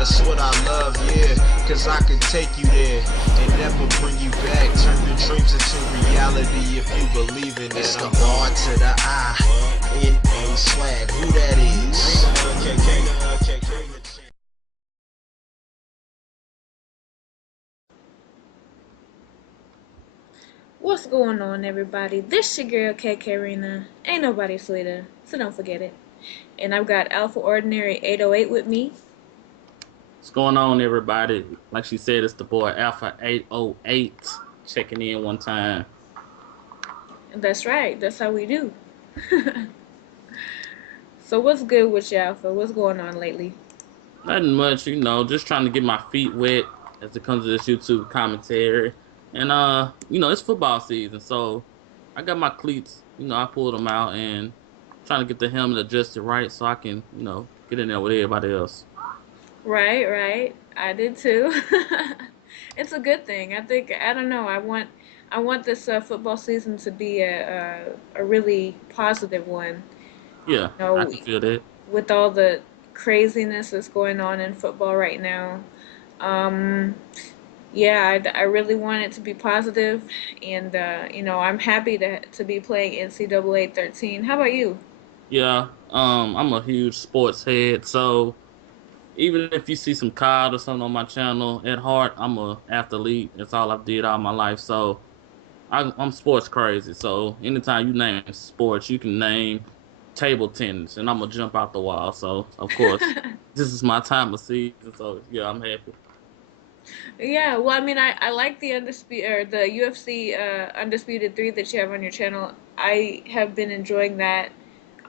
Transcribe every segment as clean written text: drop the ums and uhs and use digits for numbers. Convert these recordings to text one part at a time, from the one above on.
That's what I love, yeah, cause I could take you there and never bring you back. Turn your dreams into reality if you believe in it. It's the R to the I, N-A swag, who that is? What's going on, everybody? This your girl kkRina. Ain't nobody sweeter, so don't forget it. And I've got ALPHAORDINARY808 with me. What's going on, everybody? Like she said, it's the boy Alpha808 checking in one time. That's right, that's how we do. So what's good with you, Alpha? What's going on lately? Nothing much, just trying to get my feet wet as it comes to this YouTube commentary. And, it's football season, so I got my cleats, I pulled them out and trying to get the helmet adjusted right so I can, get in there with everybody else. Right. I did too. It's a good thing. I don't know. I want this football season to be a really positive one. Yeah, I can feel that. With all the craziness that's going on in football right now. Yeah, I really want it to be positive, and I'm happy to be playing NCAA 13. How about you? Yeah, I'm a huge sports head, so even if you see some COD or something on my channel, at heart, I'm a athlete. That's all I've did all my life, so I'm sports crazy. So anytime you name sports, you can name table tennis, and I'm gonna jump out the wall. So of course, this is my time of season. So yeah, I'm happy. Yeah, well, I mean, I like the the UFC Undisputed 3 that you have on your channel. I have been enjoying that.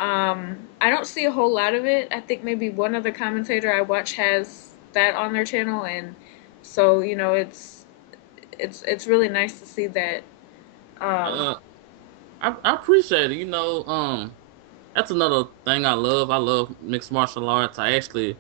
I don't see a whole lot of it. I think maybe one other commentator I watch has that on their channel, and so it's really nice to see that. I appreciate it. That's another thing I love. I love mixed martial arts. I actually,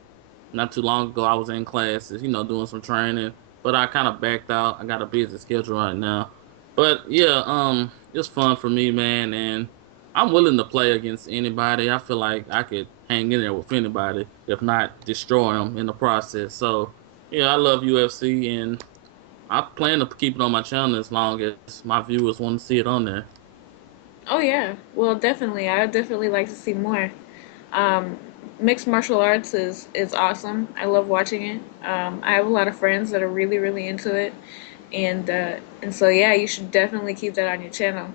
not too long ago, I was in classes, doing some training, but I kind of backed out. I got a busy schedule right now. But yeah, it's fun for me, man, and I'm willing to play against anybody. I feel like I could hang in there with anybody, if not destroy them in the process. So yeah, I love UFC, and I plan to keep it on my channel as long as my viewers want to see it on there. Oh yeah, well, definitely. I would definitely like to see more. Um, Mixed martial arts is awesome. I love watching it. I have a lot of friends that are really into it, and so yeah, you should definitely keep that on your channel.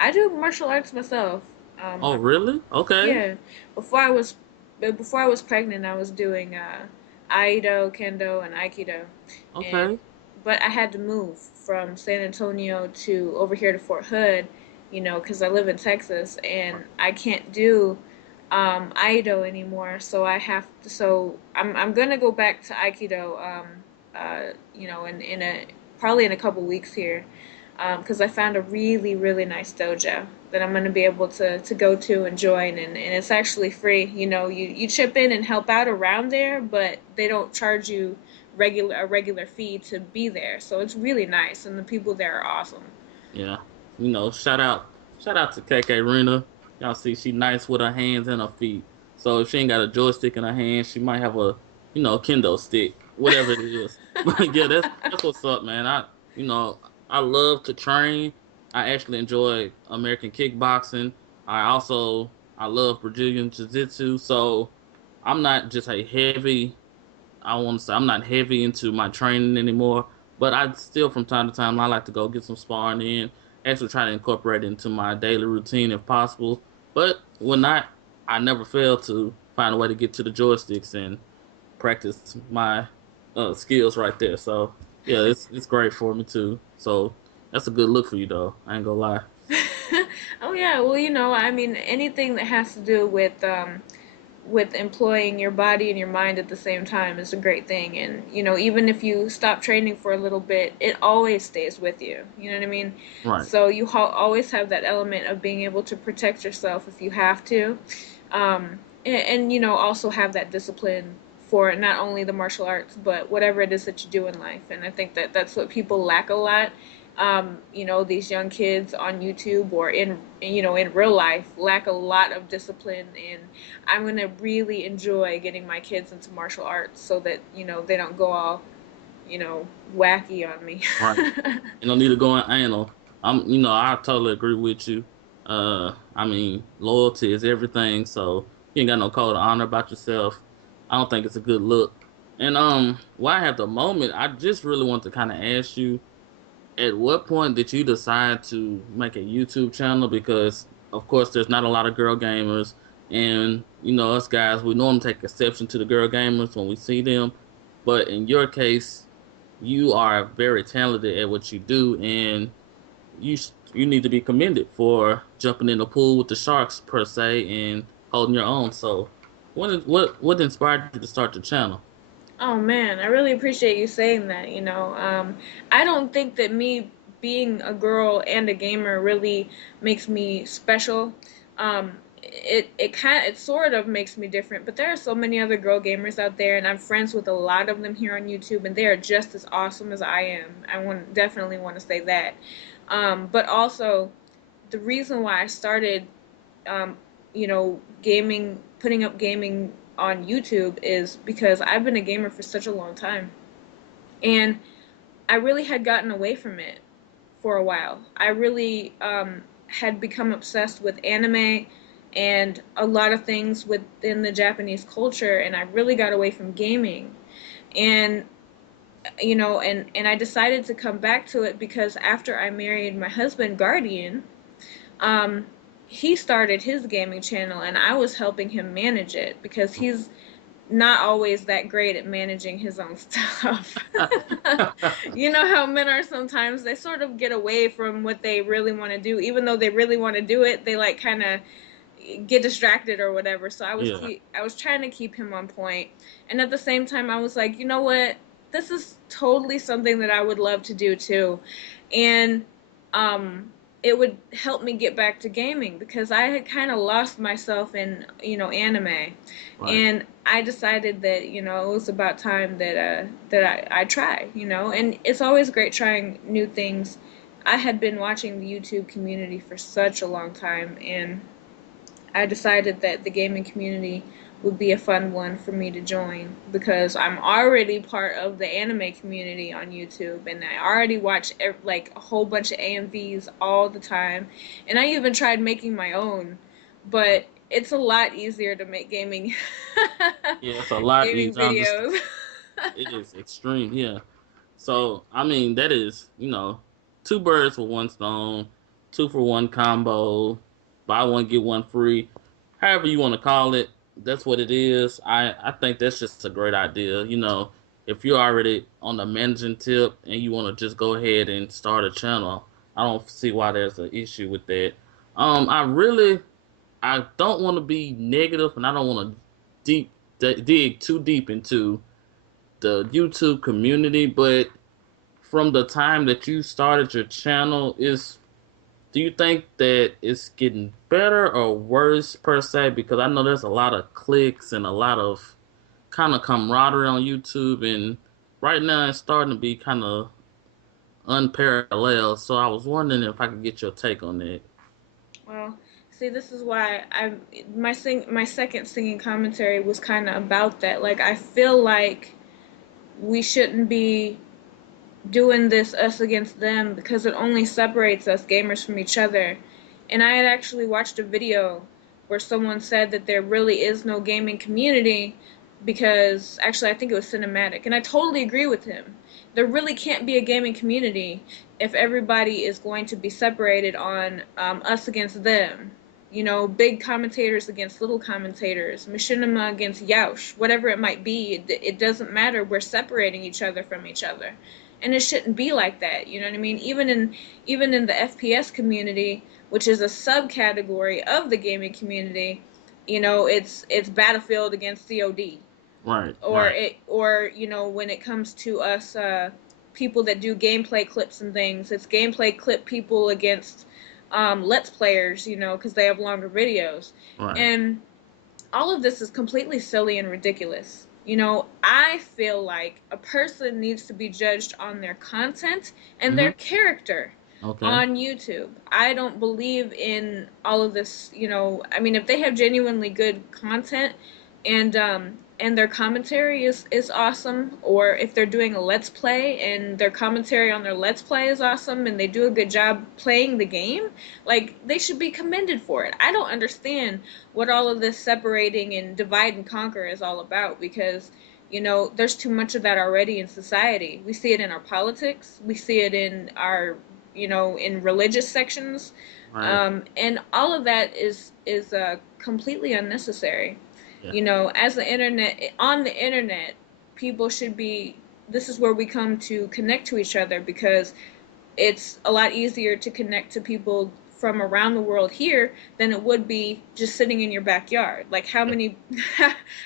I do martial arts myself. Oh, really? Okay. Yeah, before I was before I was pregnant, I was doing Aido, Kendo, and Aikido. And Okay. but I had to move from San Antonio to over here to Fort Hood, because I live in Texas and I can't do Aido anymore. So I have to. So I'm gonna go back to Aikido. In a probably in a couple weeks here, because I found a really nice dojo that I'm gonna be able to go to and join, and it's actually free. You chip in and help out around there, but they don't charge you a regular fee to be there. So it's really nice, and the people there are awesome. Yeah. Shout out to kkRina. Y'all see she nice with her hands and her feet. So if she ain't got a joystick in her hand, she might have a, kendo stick, whatever it is. But yeah, that's what's up, man. I love to train. I actually enjoy American kickboxing. I love Brazilian jiu-jitsu. So I'm not just a heavy I want to say I'm not heavy into my training anymore, but I still from time to time I like to go get some sparring in. Actually, try to incorporate it into my daily routine if possible. But when not, I never fail to find a way to get to the joysticks and practice my skills right there. So yeah, it's great for me too. So that's a good look for you though. I ain't gonna lie. Oh yeah, well, I mean, anything that has to do with employing your body and your mind at the same time is a great thing. And even if you stop training for a little bit, it always stays with you. You know what I mean? Right. So you always have that element of being able to protect yourself if you have to, and also have that discipline for not only the martial arts but whatever it is that you do in life. And I think that that's what people lack a lot. these young kids on YouTube or in real life lack a lot of discipline, and I'm going to really enjoy getting my kids into martial arts so that, they don't go all, wacky on me. Right. You don't need to go in anal. I totally agree with you. Loyalty is everything, so you ain't got no code of honor about yourself. I don't think it's a good look. And while I have the moment, I just really want to kind of ask you, at what point did you decide to make a YouTube channel? Because of course there's not a lot of girl gamers, and us guys, we normally take exception to the girl gamers when we see them. But in your case, you are very talented at what you do, and you need to be commended for jumping in the pool with the sharks per se and holding your own. So what inspired you to start the channel? Oh man, I really appreciate you saying that. I don't think that me being a girl and a gamer really makes me special. It sort of makes me different, but there are so many other girl gamers out there, and I'm friends with a lot of them here on YouTube, and they are just as awesome as I am. Definitely want to say that. But also, the reason why I started, gaming, putting up gaming on YouTube is because I've been a gamer for such a long time, and I really had gotten away from it for a while. I really had become obsessed with anime and a lot of things within the Japanese culture, and I really got away from gaming. And and I decided to come back to it because after I married my husband, Guardian, he started his gaming channel, and I was helping him manage it because he's not always that great at managing his own stuff. You know how men are sometimes, they sort of get away from what they really want to do. Even though they really want to do it, they like kind of get distracted or whatever. So I was trying to keep him on point. And at the same time, I was like, you know what? This is totally something that I would love to do too. And it would help me get back to gaming because I had kind of lost myself in, anime. Right. And I decided that, it was about time that I try, and it's always great trying new things. I had been watching the YouTube community for such a long time, and I decided that the gaming community would be a fun one for me to join because I'm already part of the anime community on YouTube, and I already watch like a whole bunch of AMVs all the time, and I even tried making my own, but it's a lot easier to make gaming. Yeah, it's a lot gaming easier. Videos. It is extreme, yeah. So that is two birds with one stone, 2-for-1 combo, buy one get one free, however you want to call it. That's what it is. I think that's just a great idea. If you're already on the managing tip and you want to just go ahead and start a channel, I don't see why there's an issue with that. I don't want to be negative, and I don't want to dig too deep into the YouTube community, but from the time that you started your channel, do you think that it's getting better or worse per se? Because I know there's a lot of clicks and a lot of kind of camaraderie on YouTube, and right now it's starting to be kind of unparalleled. So I was wondering if I could get your take on that. Well, see, this is why my second singing commentary was kind of about that. Like, I feel like we shouldn't be doing this us against them because it only separates us gamers from each other. And I had actually watched a video where someone said that there really is no gaming community because, actually I think it was Cinematic, and I totally agree with him. There really can't be a gaming community if everybody is going to be separated on us against them. Big commentators against little commentators, Machinima against Yaush, whatever it might be, it doesn't matter. We're separating each other from each other. And it shouldn't be like that, you know what I mean? Even in the FPS community, which is a subcategory of the gaming community, it's Battlefield against COD. Right. Or when it comes to us people that do gameplay clips and things, it's gameplay clip people against Let's Players, because they have longer videos. Right. And all of this is completely silly and ridiculous. You know, I feel like a person needs to be judged on their content and Mm-hmm. their character Okay. on YouTube. I don't believe in all of this, you know, I mean if they have genuinely good content and their commentary is awesome, or if they're doing a let's play and their commentary on their let's play is awesome and they do a good job playing the game, like they should be commended for it. I don't understand what all of this separating and divide and conquer is all about, because you know there's too much of that already in society. We see it in our politics, we see it in our, you know, in religious sections, Right. and all of that is completely unnecessary. Yeah. You know, as the internet, on the internet, people should be. This is where we come to connect to each other, because it's a lot easier to connect to people from around the world here than it would be just sitting in your backyard. Like how many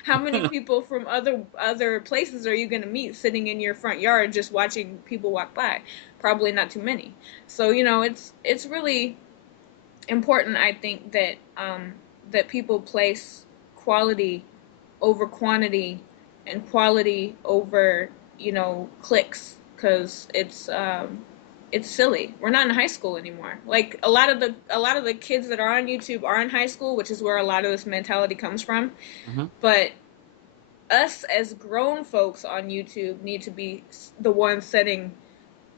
how many people from other places are you going to meet sitting in your front yard just watching people walk by? Probably not too many. So, you know, it's really important, I think, that that people place quality over quantity and quality over, you know, clicks, because it's silly. We're not in high school anymore. Like a lot of the kids that are on YouTube are in high school, which is where a lot of this mentality comes from. Mm-hmm. But us as grown folks on YouTube need to be the ones setting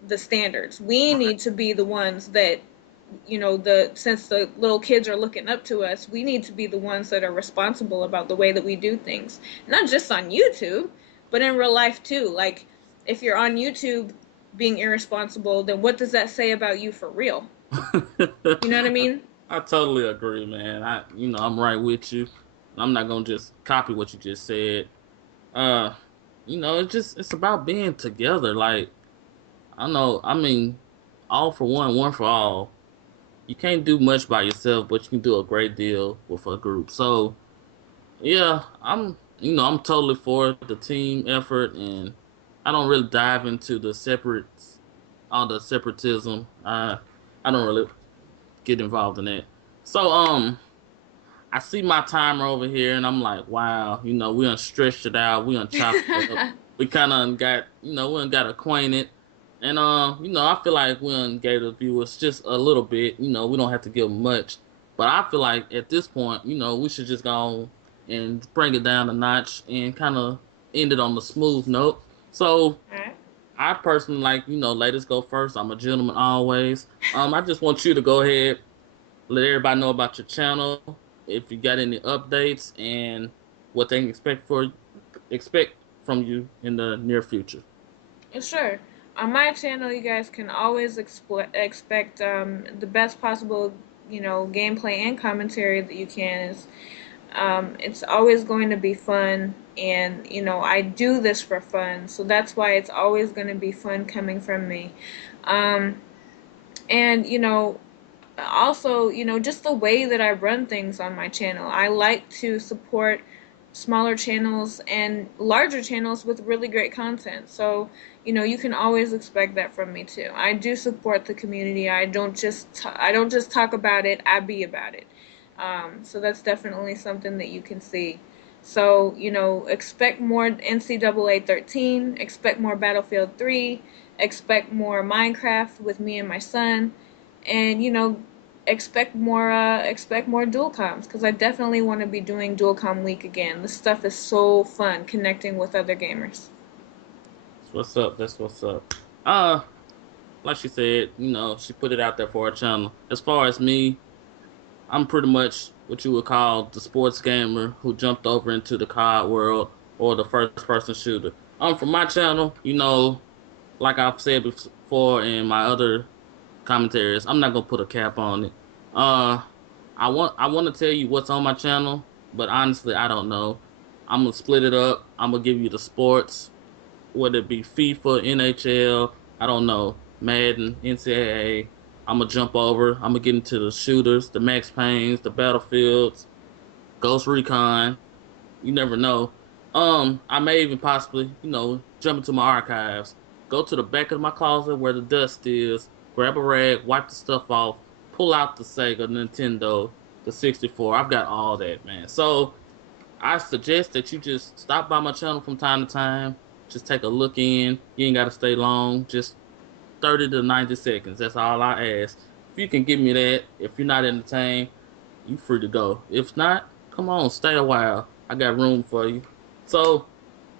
the standards. We need to be the ones that, you know, since the little kids are looking up to us, we need to be the ones that are responsible about the way that we do things. Not just on YouTube, but in real life too. Like if you're on YouTube being irresponsible, then what does that say about you for real? You know what I mean? I totally agree, man. I'm right with you. I'm not gonna just copy what you just said. Uh, it's about being together. Like, I know, I mean, all for one, one for all. You can't do much by yourself, but you can do a great deal with a group. So, yeah, I'm totally for the team effort, and I don't really dive into all the separatism. I don't really get involved in that. So, I see my timer over here, and I'm like, wow, we done stretched it out, we done chopped it up, we kind of got, we done got acquainted, and I feel like we done gave the viewers just a little bit. We don't have to give them much, but I feel like at this point, we should just go on and bring it down a notch and kind of end it on the smooth note. So, I personally like, ladies go first. I'm a gentleman always. I just want you to go ahead, let everybody know about your channel, if you got any updates, and what they can expect from you in the near future. Sure. On my channel, you guys can always expect the best possible, gameplay and commentary that you can. It's always going to be fun, and I do this for fun, so that's why it's always going to be fun coming from me. And also, just the way that I run things on my channel, I like to support smaller channels and larger channels with really great content. So you can always expect that from me too. I do support the community. I don't just talk about it, I be about it. So that's definitely something that you can see. So expect more NCAA 13, expect more Battlefield 3, expect more Minecraft with me and my son, and expect more dual comms, because I definitely want to be doing dual comm week again. This stuff is so fun, connecting with other gamers. That's what's up. That's what's up. Like she said, she put it out there for her channel. As far as me, I'm pretty much what you would call the sports gamer who jumped over into the COD world, or the first-person shooter. For my channel, like I've said before in my other commentaries, I'm not gonna put a cap on it. I want to tell you what's on my channel, but honestly, I don't know. I'm gonna split it up. I'm gonna give you the sports, whether it be FIFA, NHL, I don't know, Madden, NCAA. I'm gonna jump over. I'm gonna get into the shooters, the Max Paynes, the Battlefields, Ghost Recon. You never know. I may even possibly, jump into my archives, go to the back of my closet where the dust is, grab a rag, wipe the stuff off, pull out the Sega, Nintendo, the 64. I've got all that, man. So I suggest that you just stop by my channel from time to time. Just take a look in. You ain't gotta stay long. Just 30 to 90 seconds. That's all I ask. If you can give me that, if you're not entertained, you free to go. If not, come on, stay a while. I got room for you. So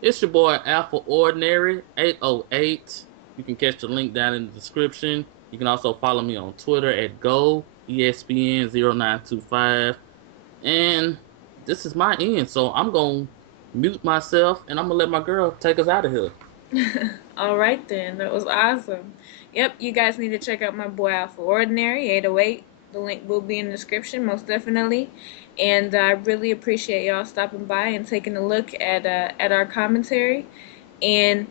it's your boy Alpha Ordinary 808. You can catch the link down in the description. You can also follow me on Twitter at GoESPN0925. And this is my end, so I'm gonna mute myself and I'm gonna let my girl take us out of here. All right then, that was awesome. Yep, you guys need to check out my boy Alpha Ordinary 808. The link will be in the description, most definitely. And I really appreciate y'all stopping by and taking a look at our commentary. And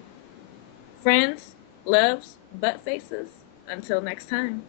friends, loves, butt faces. Until next time.